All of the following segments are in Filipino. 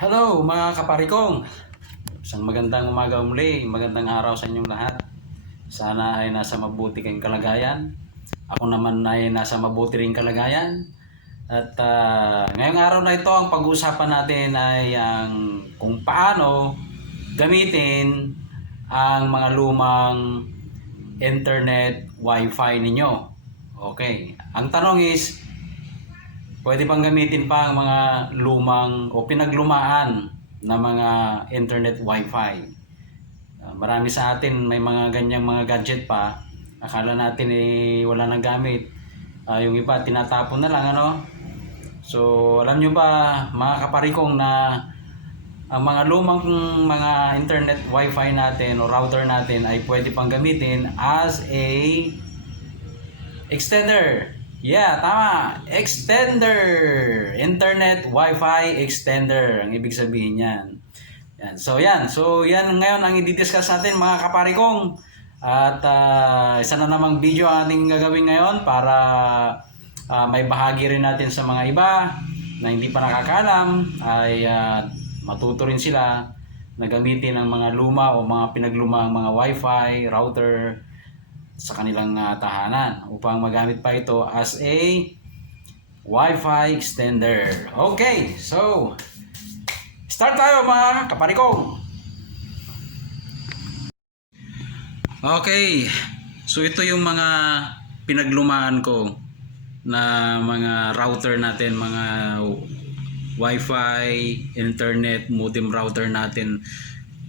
Hello mga kaparikong! Isang magandang umaga muli, magandang araw sa inyong lahat. Sana ay nasa mabuti kayong kalagayan. Ako naman ay nasa mabuti ring kalagayan. At ngayong araw na ito, ang pag-uusapan natin ay ang kung paano gamitin ang mga lumang internet wifi ninyo. Okay, ang tanong is, pwede pang gamitin pa ang mga lumang o pinaglumaan na mga internet wifi. Marami sa atin may mga ganyang mga gadget pa. Akala natin wala nang gamit. Yung iba tinatapon na lang ano. So alam nyo ba mga kaparikong na ang mga lumang mga internet wifi natin o router natin ay pwede pang gamitin as a extender. Yeah, tama. Extender. Internet Wi-Fi extender. Ang ibig sabihin yan. Yan. So yan ngayon ang i-discuss natin mga kaparikong. At isa na namang video ang ating gagawin ngayon para may bahagi rin natin sa mga iba na hindi pa nakakaalam ay matuto rin sila na gamitin ang mga luma o mga pinaglumang mga Wi-Fi, router sa kanilang tahanan upang magamit pa ito as a Wi-Fi extender. Okay, so start tayo mga kaparikong. Okay, so ito yung mga pinaglumaan ko na mga router natin, mga Wi-Fi, internet, modem router natin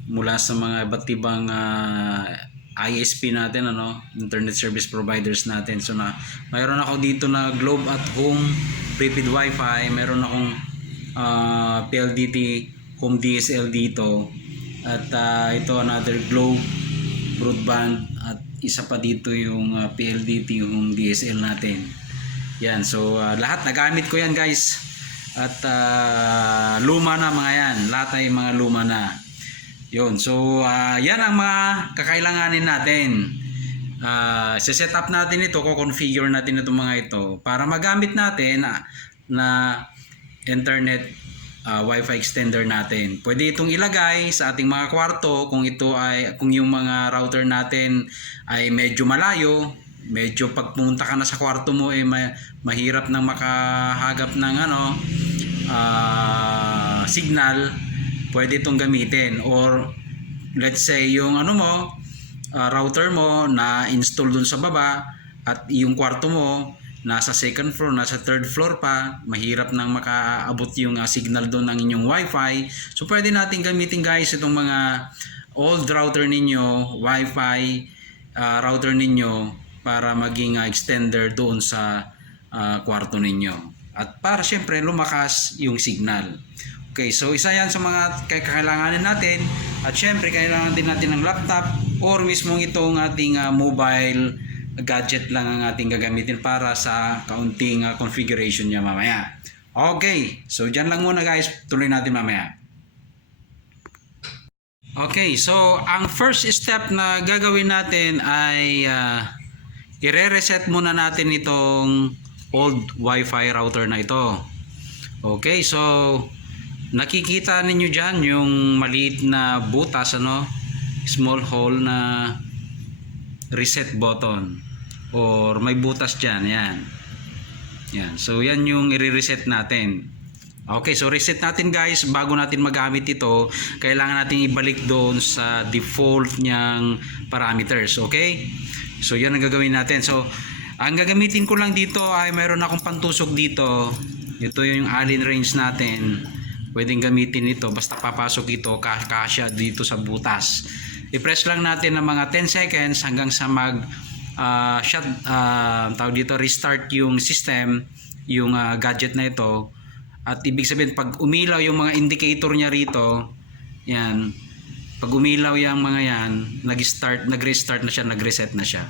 mula sa mga iba't ibang ISP natin, internet service providers natin. So mayroon ako dito na Globe at Home prepaid wifi, mayroon akong PLDT Home DSL dito, at ito another Globe broadband, at isa pa dito yung PLDT Home DSL natin. Yan, so lahat nagamit ko yan guys, at luma na mga yan, lahat ay mga luma na. Yun, so yan ang mga kakailanganin natin. Set up natin ito, configure natin itong mga ito para magamit natin na internet wifi extender natin. Pwede itong ilagay sa ating mga kwarto kung yung mga router natin ay medyo malayo, medyo pag pumunta ka na sa kwarto mo mahirap nang makahagap ng signal. Pwede itong gamitin, or let's say yung router mo na install dun sa baba at yung kwarto mo nasa second floor, nasa third floor pa, mahirap nang makaabot yung signal doon ng inyong wifi. So pwede natin gamitin guys itong mga old router ninyo, wifi router ninyo para maging extender doon sa kwarto ninyo, at para syempre lumakas yung signal. Okay, so isa yan sa mga kakailanganin natin, at syempre kailangan din natin ng laptop or mismo itong ating mobile gadget lang ang ating gagamitin para sa kaunting configuration niya mamaya. Okay, so dyan lang muna guys, tuloy natin mamaya. Okay, so ang first step na gagawin natin ay i-reset muna natin itong old wifi router na ito. Okay, so nakikita ninyo dyan yung maliit na butas, small hole na reset button, or may butas dyan, yan. So yan yung i-reset natin. Okay, so reset natin guys. Bago natin magamit ito, kailangan natin ibalik doon sa default niyang parameters. Okay, so yan ang gagawin natin. So ang gagamitin ko lang dito ay mayroon akong pantusok dito. Ito yung Allen range natin. Pwedeng gamitin ito, basta papasok ito kasya dito sa butas. I-press lang natin ng mga 10 seconds hanggang sa restart yung system, yung gadget na ito. At ibig sabihin, pag umilaw yung mga indicator niya rito, yan, pag umilaw yung mga yan, nag-restart na siya, nag-reset na siya.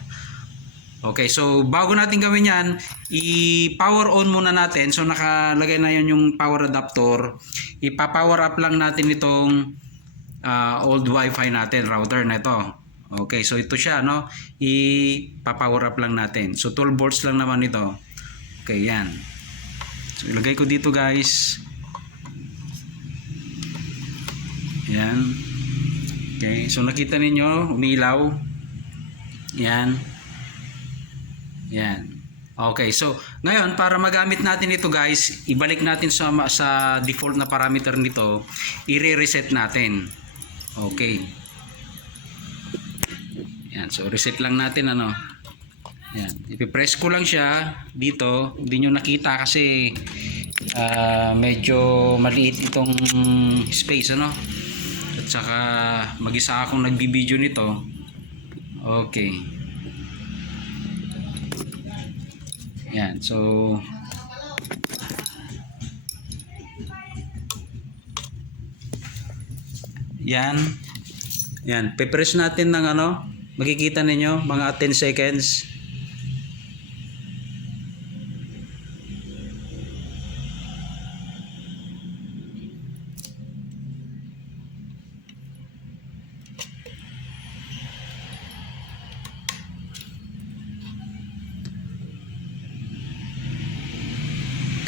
Okay, so bago natin gawin yan, i-power on muna natin. So nakalagay na yun yung power adapter. Ipa-power up lang natin itong old wifi natin, router na ito. Okay, so ito siya, ipa-power up lang natin. So 12 volts lang naman ito. Okay, yan. So ilagay ko dito guys. Yan. Okay, so nakita ninyo, umilaw. Yan. Yan. Okay, so ngayon para magamit natin ito guys, ibalik natin sa default na parameter nito, i-reset natin. Okay. Yan, so reset lang natin ano. Yan, ipipress ko lang siya dito, hindi nyo nakita kasi medyo maliit itong space ano. At saka mag-isa akong nagbibideo nito. Okay. Yan, so yan. Yan, pe-press natin ng ano, makikita ninyo mga 10 seconds.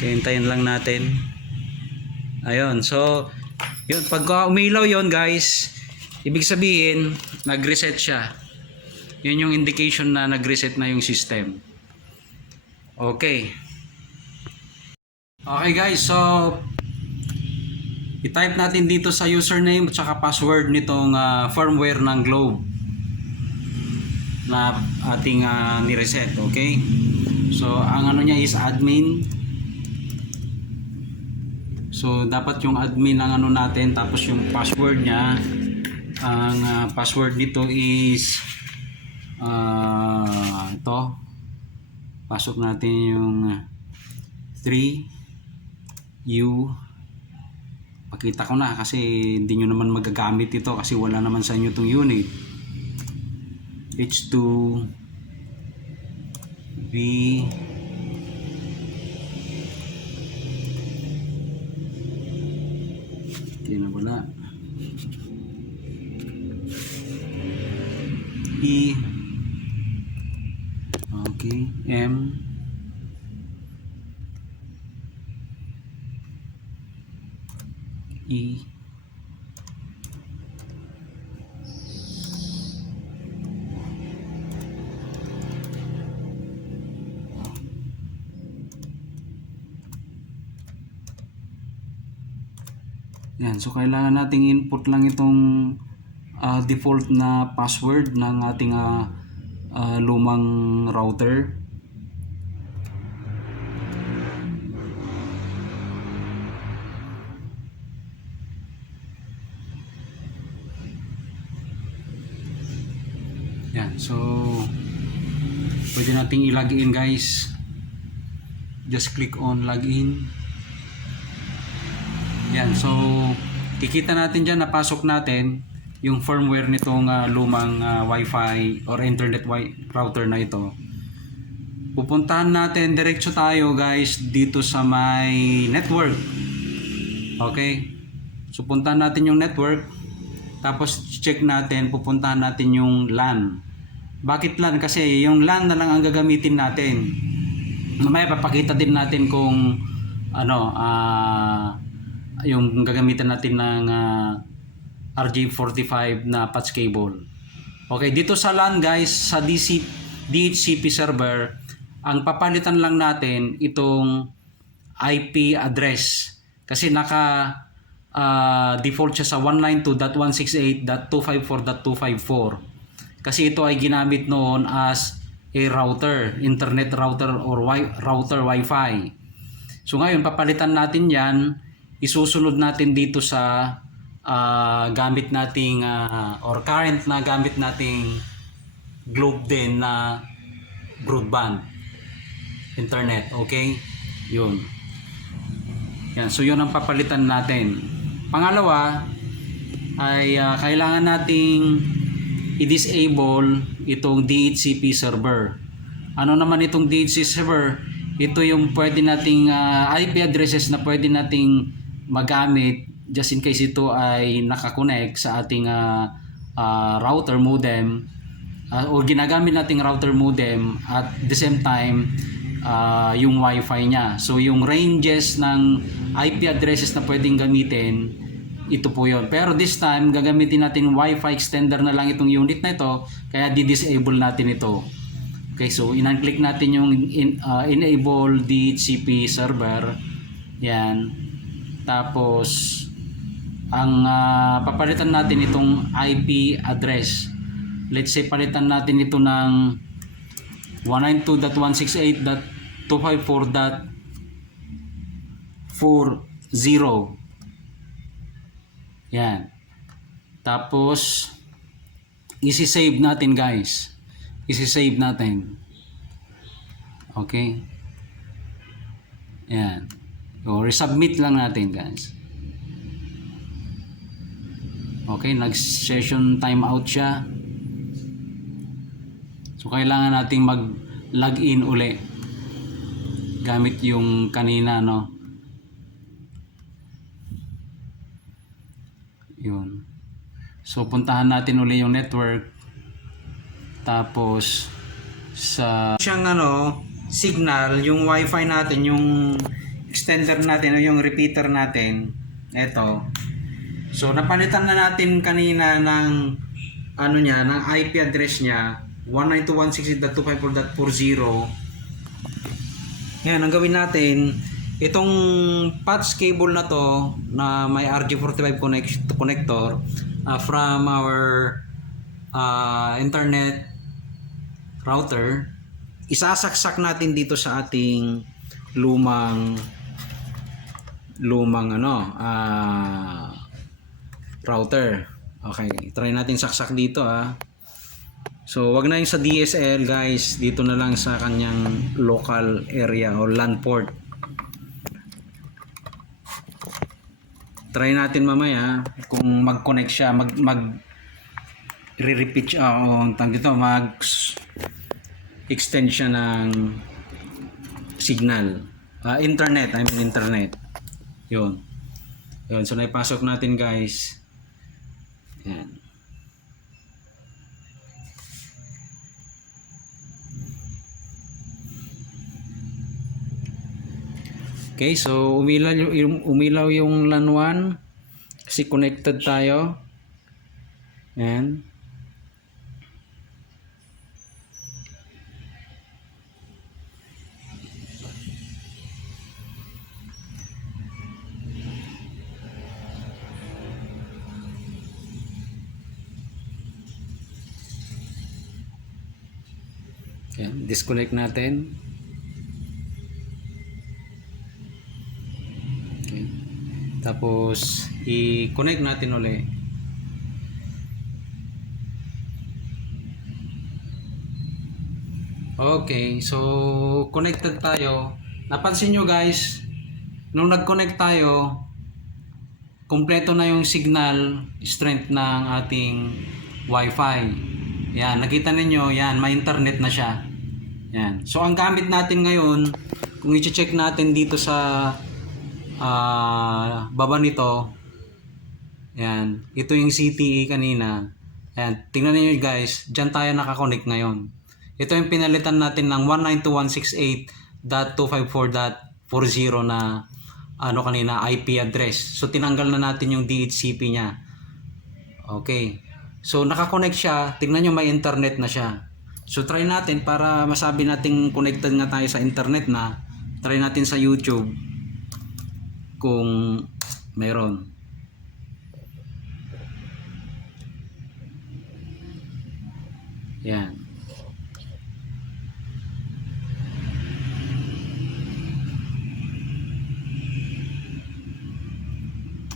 Hintayin lang natin. Ayun, so yun, pag umilaw yon guys, ibig sabihin nag-reset siya. Yun yung indication na nag-reset na yung system. Okay. Okay guys, so i-type natin dito sa username at saka password nitong firmware ng Globe na ating ni-reset. Okay. So ang ano niya is admin. So dapat yung admin ang ano natin, tapos yung password niya, ang password nito is ito. Pasok natin yung 3U. Pakita ko na kasi hindi nyo naman magagamit ito kasi wala naman sa inyo itong unit. H2B okay na wala. E okay, M E yan, so kailangan nating input lang itong default na password ng ating lumang router. Yan, so pwede nating i-login guys. Just click on login. Yan, so kikita natin dyan, napasok natin yung firmware nitong lumang Wi-Fi or internet router na ito. Pupuntahan natin, diretso tayo guys dito sa may network. Okay, so puntahan natin yung network, tapos check natin, pupuntahan natin yung LAN. Bakit LAN? Kasi yung LAN na lang ang gagamitin natin. Mamaya papakita din natin kung ano yung gagamitan natin ng RJ45 na patch cable. Okay, dito sa LAN guys, sa DHCP server, ang papalitan lang natin itong IP address. Kasi naka default siya sa 192.168.254.254. Kasi ito ay ginamit noon as a router, internet router or router Wi-Fi. So ngayon, papalitan natin yan. Isusunod natin dito sa gamit nating or current na gamit nating Globe din na broadband internet. Okay, yun yan, so yun ang papalitan natin. Pangalawa ay kailangan nating i-disable itong DHCP server. Ano naman itong DHCP server? Ito yung pwede nating IP addresses na pwede nating magamit just in case ito ay nakakonect sa ating router modem o ginagamit nating router modem at the same time yung Wi-Fi niya. So yung ranges ng IP addresses na pwedeng gamitin ito po yon. Pero this time, gagamitin natin Wi-Fi extender na lang itong unit na ito, kaya di-disable natin ito. Okay, so in-click natin yung enable DHCP server. Yan. Tapos, ang papalitan natin itong IP address. Let's say, palitan natin ito ng 192.168.254.40. Yan. Tapos, isi-save natin guys. Isi-save natin. Okay. Yan. O, resubmit lang natin guys. Okay, nag-session timeout siya. So, kailangan nating mag-login uli. Gamit yung kanina, no? Yun. So, puntahan natin uli yung network. Tapos, sa siyang signal, yung wifi natin, yung extender natin o yung repeater natin, eto. So, napalitan na natin kanina ng ng IP address niya, 192.168.254.40. Yan, ang gawin natin, itong patch cable na to na may RJ45 connector from our internet router, isasaksak natin dito sa ating lumang router. Okay, try natin saksak dito So, wag na yung sa DSL guys, dito na lang sa kanyang local area o LAN port. Try natin mamaya kung mag-connect siya, re-repeat siya mag-extend siya ng signal. Internet. Yun. So, naipasok natin guys. Yan. Okay, so umilaw yung LAN 1 kasi connected tayo. Ayan. Ayan, disconnect natin. Tapos, i-connect natin ulit. Okay, so connected tayo. Napansin nyo guys, nung nag-connect tayo, kompleto na yung signal strength ng ating Wi-Fi. Yan, nakita ninyo, yan, may internet na siya. Yan. So, ang gamit natin ngayon, kung i-check natin dito sa baba nito, yan, ito yung CTE kanina. Ayan, tingnan niyo guys, dyan tayo nakakonect ngayon. Ito yung pinalitan natin ng 192.168.254.40 na kanina IP address. So tinanggal na natin yung DHCP niya. Okay, so nakakonect siya. Tingnan nyo, may internet na siya. So try natin para masabi natin connected nga tayo sa internet na. Try natin sa YouTube kung meron. Yan.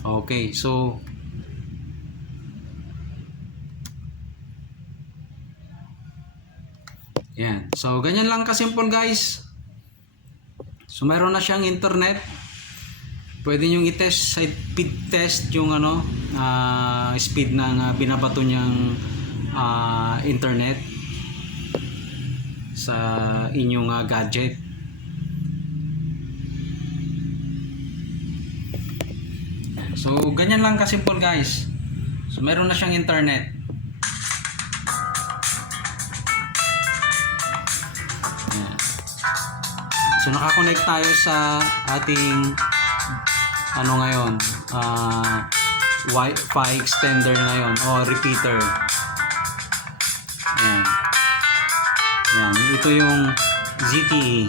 Okay, so yan. So ganyan lang kasimple guys. So meron na siyang internet. Pwede nyo i-test, speed test yung speed ng binabato niyang internet sa inyong gadget. So ganyan lang kasimple guys. So meron na siyang internet. Yan. So nakakonect tayo sa ating ngayon, Wi-Fi extender ngayon o repeater. Ayan. Ayan. Ito yung ZTE.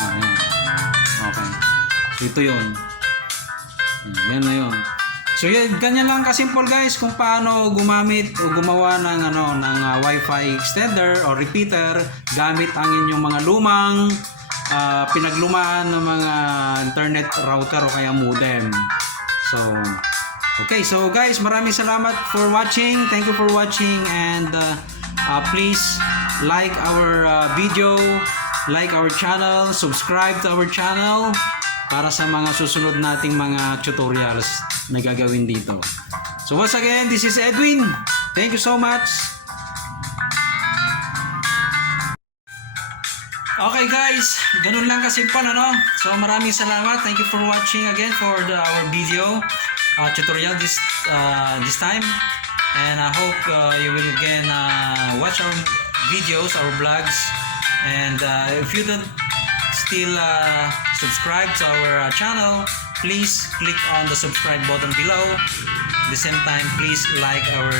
Ayan. Okay. So, ito yun. Yan na yun. So yan, ganyan lang kasimple guys kung paano gumamit o gumawa ng Wi-Fi extender o repeater gamit ang inyong mga lumang pinaglumaan ng mga internet router o kaya modem. So okay, so guys, maraming salamat for watching. Thank you for watching, and please like our video, like our channel, subscribe to our channel para sa mga susunod nating mga tutorials na gagawin dito. So once again, this is Edwin. Thank you so much. Okay guys, ganun lang kasimple, ano? So maraming salamat. Thank you for watching again for our video tutorial this time. And I hope you will again watch our videos, our vlogs. And if you don't still subscribe to our channel, please click on the subscribe button below. At the same time, please like our